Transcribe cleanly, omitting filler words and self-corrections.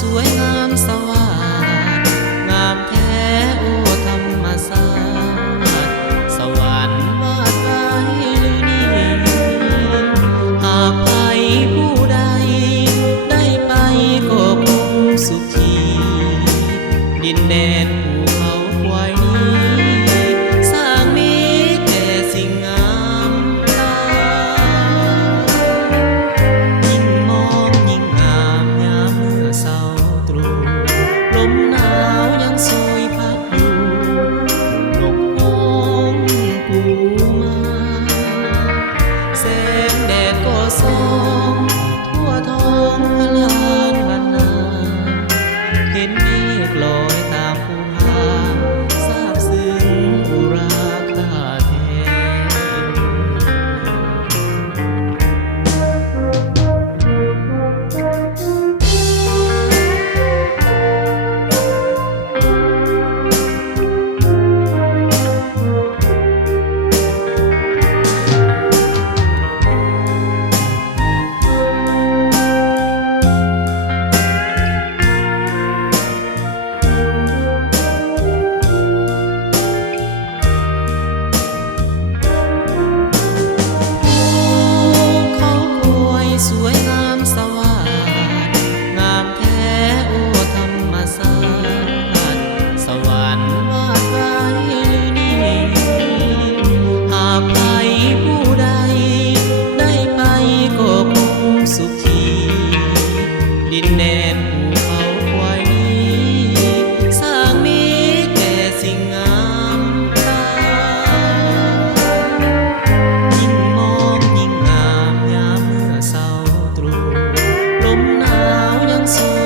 สวยงามสว่างงามแท้โอ้ธรรมศาสตร์สวรรค์วาดไว้หรือนี่หากใครผู้ใดได้ไปก็คงสุขีดินแดนภูเขาควายนี้สร้างมีแต่สิ่งงามตายิ่งมองยิ่งงามยามเมื่อเศร้าตรู่ลมหนาวยังโชยพัดอยู่นกฮ้องกูมาแสงแดดก็ส่องทั่วท้องพลานบรรณาเห็นเมฆลอยตามภูผาซาบซึ้งอุราคาแท้ เขาป่วยสวยงามสว่างงามแท้โอ้ธรรมศาสตร์สวรรค์วาดไว้หรือนี่หากใครผู้ใดได้ไปก็คงสุขีดินแดนภูเขาควายนี้สร้างมีแต่สิ่งงามตา ยิ่งมองยิ่งงามยามเมื่อเศร้าตรู่ลมหนาวยังโชย